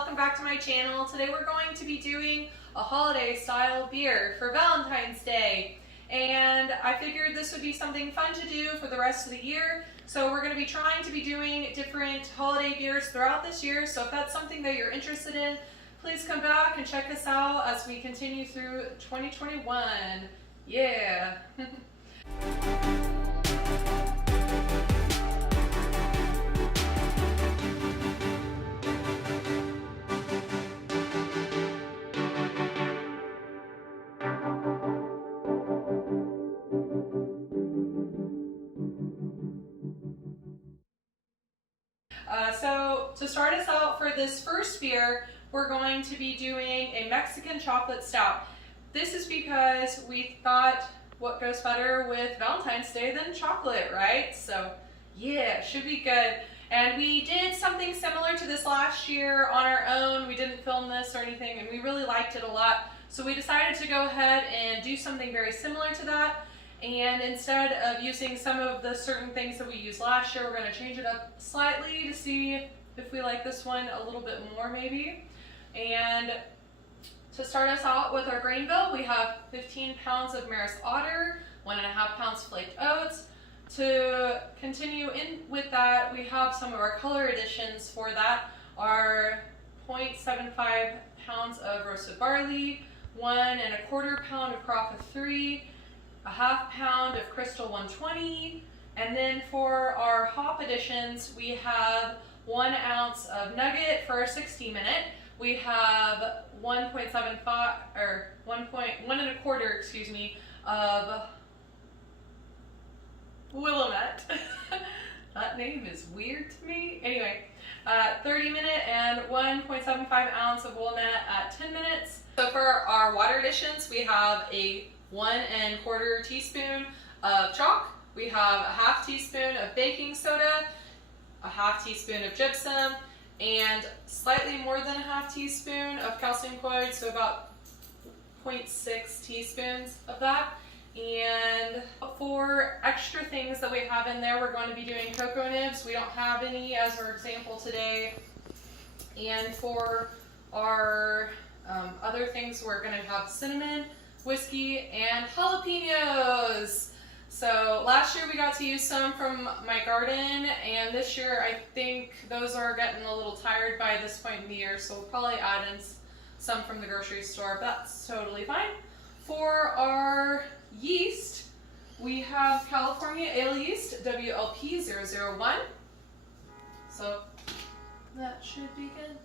welcome back to my channel. Today we're going to be doing a holiday style beer for Valentine's Day. And I figured this would be something fun to do for the rest of the year. So we're going to be trying to be doing different holiday beers throughout this year. So if that's something that you're interested in, please come back and check us out as we continue through 2021. Yeah. So to start us out for this first beer, we're going to be doing a Mexican chocolate stout. This is because we thought what goes better with Valentine's Day than chocolate, right? So yeah, should be good. And we did something similar to this last year on our own. We didn't film this or anything, and we really liked it a lot. So we decided to go ahead and do something very similar to that. And instead of using some of the certain things that we used last year, we're going to change it up slightly to see if we like this one a little bit more maybe. And to start us out with our grain bill, we have 15 pounds of Maris Otter, 1.5 pounds Flaked Oats. To continue in with that, we have some of our color additions for that are 0.75 pounds of Roasted Barley, 1.25 pound of Carafa III, 1/2 pound of Crystal 120, and then for our hop additions, we have 1 ounce of Nugget for our 60-minute. We have 1.75 or 1.25, excuse me, of Willamette. That name is weird to me. Anyway, 30-minute and 1.75 ounce of Willamette at 10 minutes. So for our water additions, we have a 1.25 teaspoon of chalk. We have 1/2 teaspoon of baking soda, 1/2 teaspoon of gypsum, and slightly more than 1/2 teaspoon of calcium chloride, so about 0.6 teaspoons of that. And for extra things that we have in there, we're going to be doing Cacoa Nibs. We don't have any as our example today. And for our other things, we're going to have cinnamon, whiskey, and jalapenos. So last year we got to use some from my garden, and this year I think those are getting a little tired by this point in the year, so we'll probably add in some from the grocery store, but that's totally fine. For our yeast, we have California Ale Yeast WLP001, so that should be good.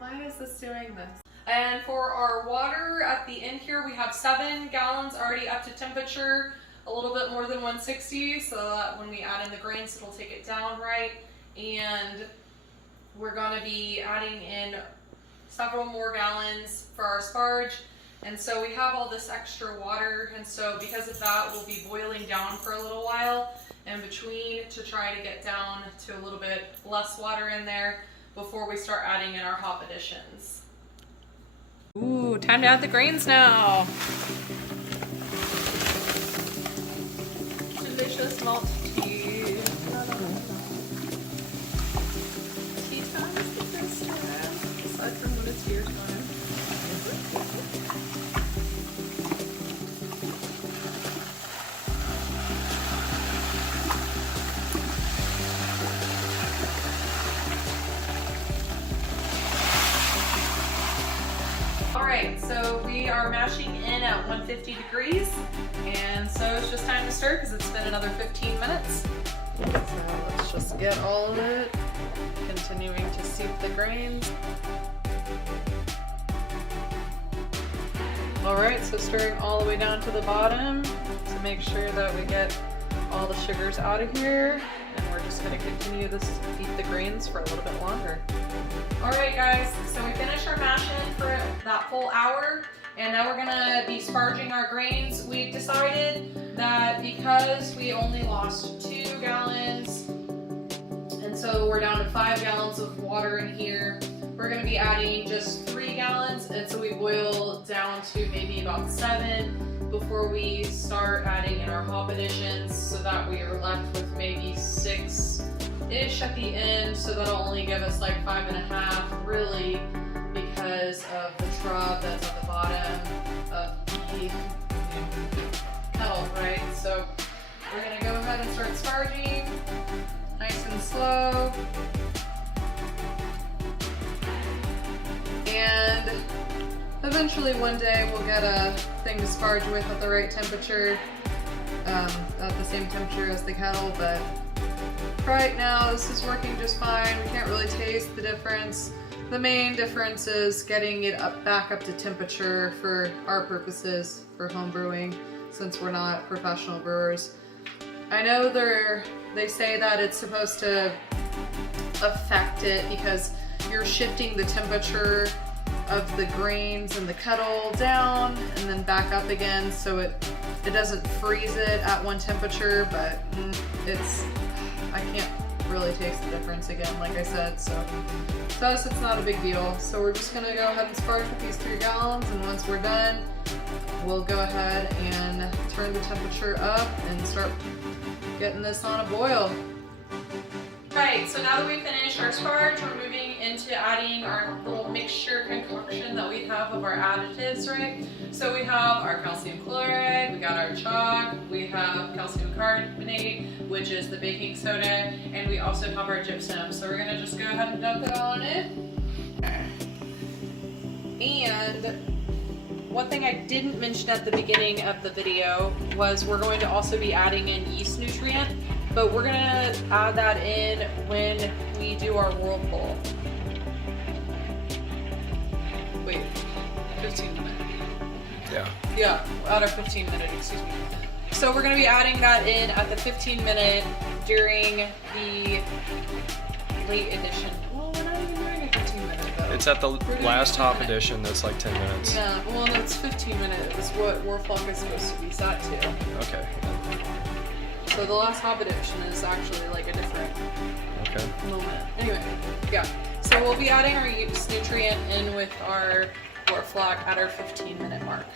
Why is this doing this? And for our water at the end here, we have 7 gallons already up to temperature, a little bit more than 160, so that when we add in the grains, it'll take it down right. And we're going to be adding in several more gallons for our sparge. And so we have all this extra water, and so because of that, we'll be boiling down for a little while in between to try to get down to a little bit less water in there before we start adding in our hop additions. Ooh, time to add the grains now. Delicious malt tea. Tea time is the best time, aside from when it's beer time. Alright, so we are mashing in at 150 degrees, and so it's just time to stir because it's been another 15 minutes. So let's just get all of it, continuing to seep the grains. Alright, so stirring all the way down to the bottom to make sure that we get all the sugars out of here, and we're just going to continue this to heat the grains for a little bit longer. Alright guys, so we finished our mashing for that full hour, and now we're going to be sparging our grains. We've decided that because we only lost 2 gallons, and so we're down to 5 gallons of water in here, we're going to be adding just 3 gallons, and so we boil down to maybe about 7 before we start adding in our hop additions, so that we are left with maybe 6 ish at the end, so that'll only give us like 5.5 really, because of the shrub that's at the bottom of the kettle, right? So we're gonna go ahead and start sparging, nice and slow. And eventually one day we'll get a thing to sparge with at the right temperature, at the same temperature as the kettle, but right now this is working just fine. We can't really taste the difference. The main difference is getting it back up to temperature for our purposes for home brewing, since we're not professional brewers. I know they say that it's supposed to affect it because you're shifting the temperature of the grains in the kettle down and then back up again, so it doesn't freeze it at one temperature, but I can't really taste the difference again, like I said, so to us it's not a big deal. So we're just gonna go ahead and sparge with these 3 gallons, and once we're done, we'll go ahead and turn the temperature up and start getting this on a boil. Right, so now that we've finished our sparge, we're moving into adding our little mixture concoction that we have of our additives, right? So we have our calcium chloride, we got our chalk, we have calcium carbonate, which is the baking soda, and we also have our gypsum. So we're gonna just go ahead and dump it all in. And one thing I didn't mention at the beginning of the video was we're going to also be adding an yeast nutrient, but we're gonna add that in when we do our whirlpool. Wait, 15 minute. Yeah, at our 15 minute, excuse me. So we're gonna be adding that in at the 15 minute during the late edition. Well, we're not even doing a 15 minute though. It's at the last hop edition that's like 10 minutes. Yeah, well, no, it's 15 minutes. It's what Whirlflock is supposed to be set to. Okay. So the last hop edition is actually like a different moment. Anyway, yeah. So we'll be adding our yeast nutrient in with our Whirlflock at our 15 minute mark.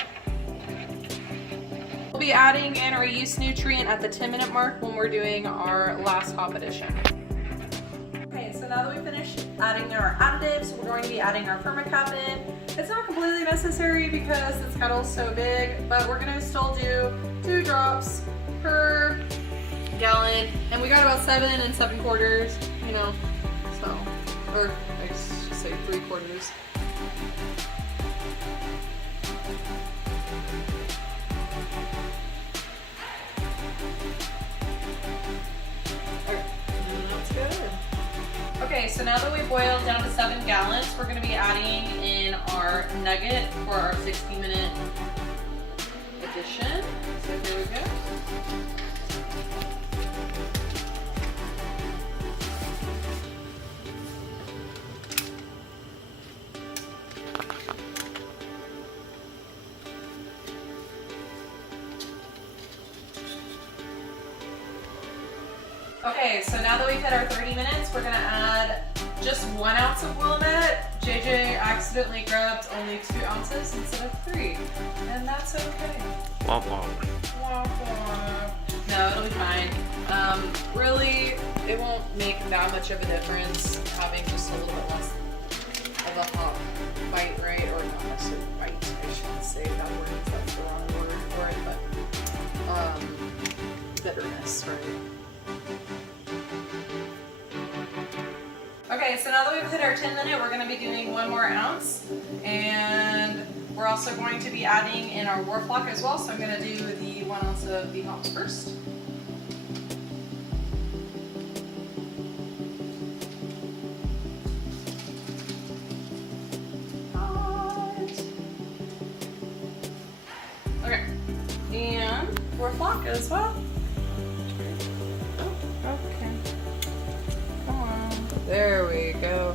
We'll be adding in our yeast nutrient at the 10 minute mark when we're doing our last hop addition. Okay, so now that we finished adding our additives, we're going to be adding our Fermacap in. It's not completely necessary because this kettle's so big, but we're gonna still do 2 drops per gallon, and we got about 7 7/4, you know, so, or I should say 3/4. That's good. Okay, so now that we boiled down to 7 gallons, we're going to be adding in our Nugget for our 60-minute addition. So here we go. Okay, so now that we've hit our 30 minutes, we're gonna add just 1 ounce of Willamette. JJ accidentally grabbed only 2 ounces instead of 3, and that's okay. Womp womp. Womp womp. No, it'll be fine. Really, it won't make that much of a difference having just a little bit less of a hop bite, right? Or not necessarily bite, I shouldn't say that word, that's the wrong word for it, but bitterness, right? Okay, so now that we've hit our 10 minute, we're going to be doing 1 more ounce, and we're also going to be adding in our Whirlflock as well, so I'm going to do the 1 ounce of the hops first. Okay, and Whirlflock as well. There we go.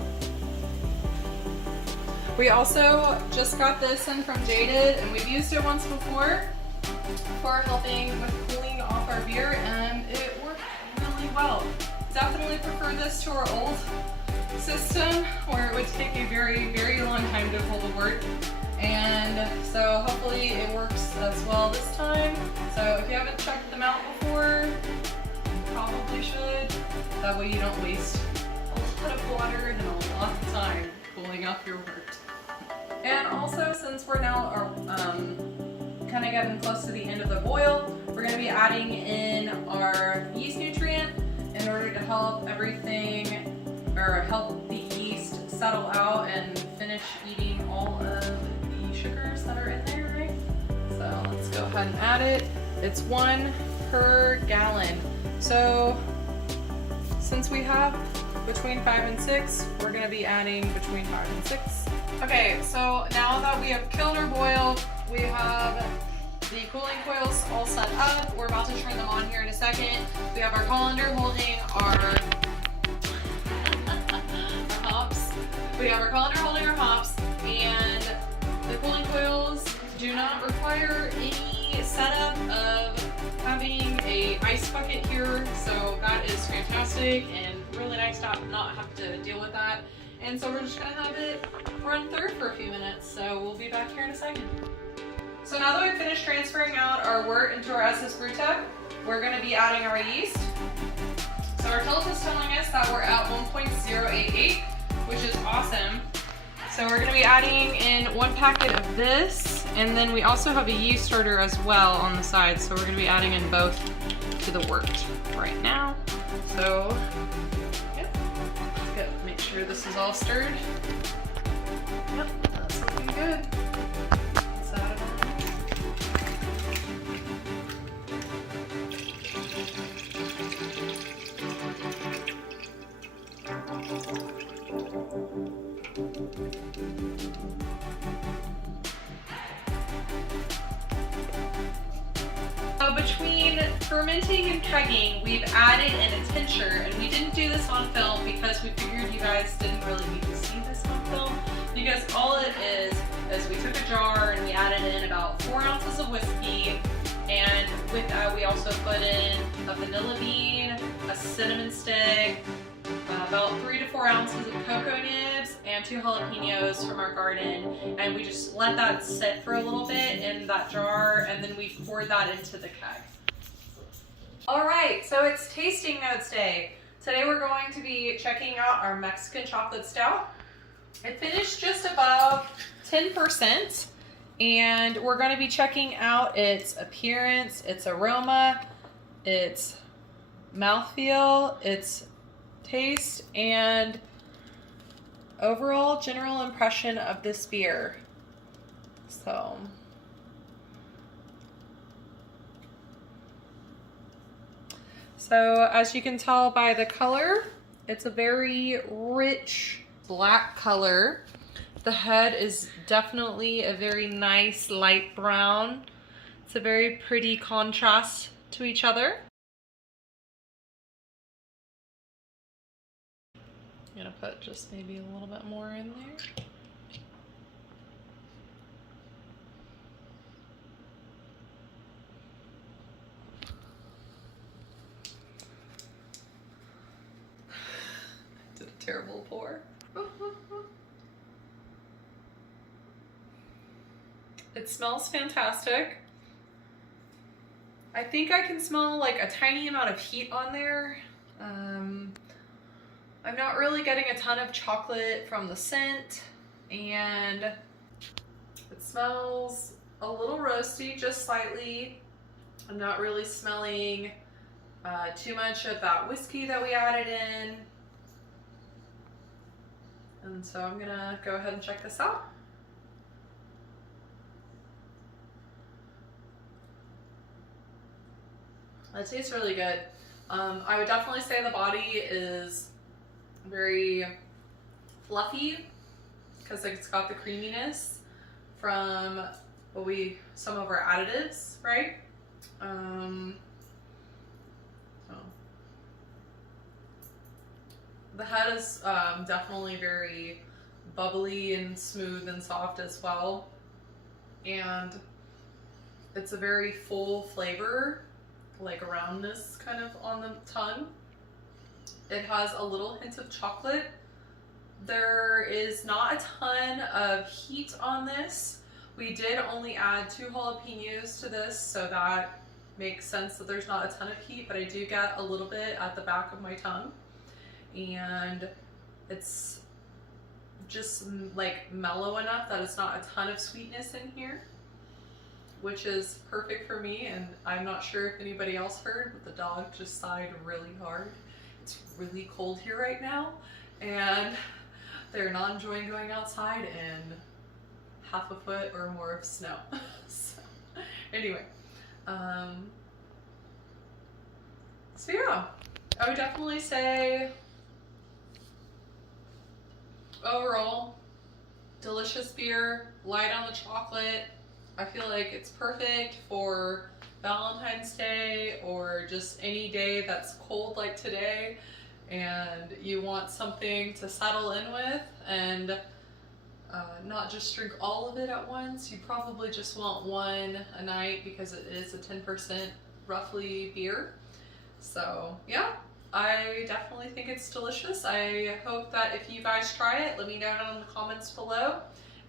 We also just got this in from Jaded, and we've used it once before for helping with cooling off our beer, and it worked really well. Definitely prefer this to our old system where it would take a very, very long time to pull the wort. And so hopefully it works as well this time. So if you haven't checked them out before, probably should. That way you don't waste a lot of water and a lot of time cooling off your wort. And also, since we're now kind of getting close to the end of the boil, we're going to be adding in our yeast nutrient in order to help everything, or help the yeast settle out and finish eating all of the sugars that are in there, right? So let's go ahead and add it. It's 1 per gallon. So since we have between 5 and 6, we're going to be adding between 5 and 6. Okay, so now that we have killed our boil, we have the cooling coils all set up. We're about to turn them on here in a second. We have our colander holding our hops. We have our colander holding our hops, and the cooling coils do not require any setup of having a ice bucket here, so that is fantastic and really nice to not have to deal with that. And so we're just gonna have it run through for a few minutes, so we'll be back here in a second. So now that we've finished transferring out our wort into our SS brew tub, we're gonna be adding our yeast. So our tilt is telling us that we're at 1.088, which is awesome. So we're gonna be adding in 1 packet of this, and then we also have a yeast starter as well on the side, so we're gonna be adding in both to the wort right now. So, yep, let's make sure this is all stirred. Yep, that's looking good. Let's add it in. So between fermenting and kegging, we've added in a tincture, and we didn't do this on film because we figured you guys didn't really need to see this on film, because all it is we took a jar and we added in about 4 ounces of whiskey, and with that we also put in a vanilla bean, a cinnamon stick, about 3 to 4 ounces of cocoa nibs, and 2 jalapenos from our garden, and we just let that sit for a little bit in that jar, and then we poured that into the keg. Alright, so it's tasting notes day. Today we're going to be checking out our Mexican chocolate stout. It finished just above 10%, and we're going to be checking out its appearance, its aroma, its mouthfeel, its taste, and overall general impression of this beer. So as you can tell by the color, it's a very rich black color. The head is definitely a very nice light brown. It's a very pretty contrast to each other. I'm gonna put just maybe a little bit more in there. Did a terrible pour. It smells fantastic. I think I can smell like a tiny amount of heat on there. I'm not really getting a ton of chocolate from the scent, and it smells a little roasty, just slightly. I'm not really smelling too much of that whiskey that we added in. And so I'm gonna go ahead and check this out. It tastes really good. I would definitely say the body is very fluffy because it's got the creaminess from some of our additives, right? The head is definitely very bubbly and smooth and soft as well, and it's a very full flavor, like a roundness kind of on the tongue. It has a little hint of chocolate. There is not a ton of heat on this. We did only add 2 jalapenos to this so that makes sense that there's not a ton of heat, but I do get a little bit at the back of my tongue, and it's just like mellow enough that it's not a ton of sweetness in here, which is perfect for me. And I'm not sure if anybody else heard, but the dog just sighed really hard. It's really cold here right now, and they're not enjoying going outside in half a foot or more of snow. So, anyway, so yeah, I would definitely say overall, delicious beer, light on the chocolate. I feel like it's perfect for Valentine's Day or just any day that's cold like today and you want something to settle in with and not just drink all of it at once. You probably just want one a night because it is a 10% roughly beer. So yeah, I definitely think it's delicious. I hope that if you guys try it, let me know down in the comments below.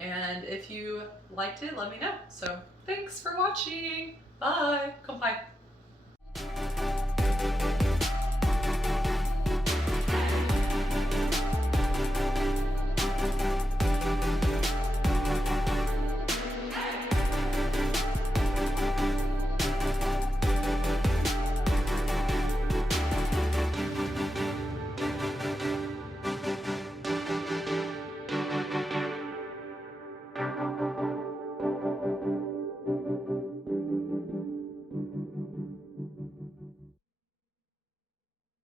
And if you liked it, let me know. So thanks for watching. Bye. Come bye.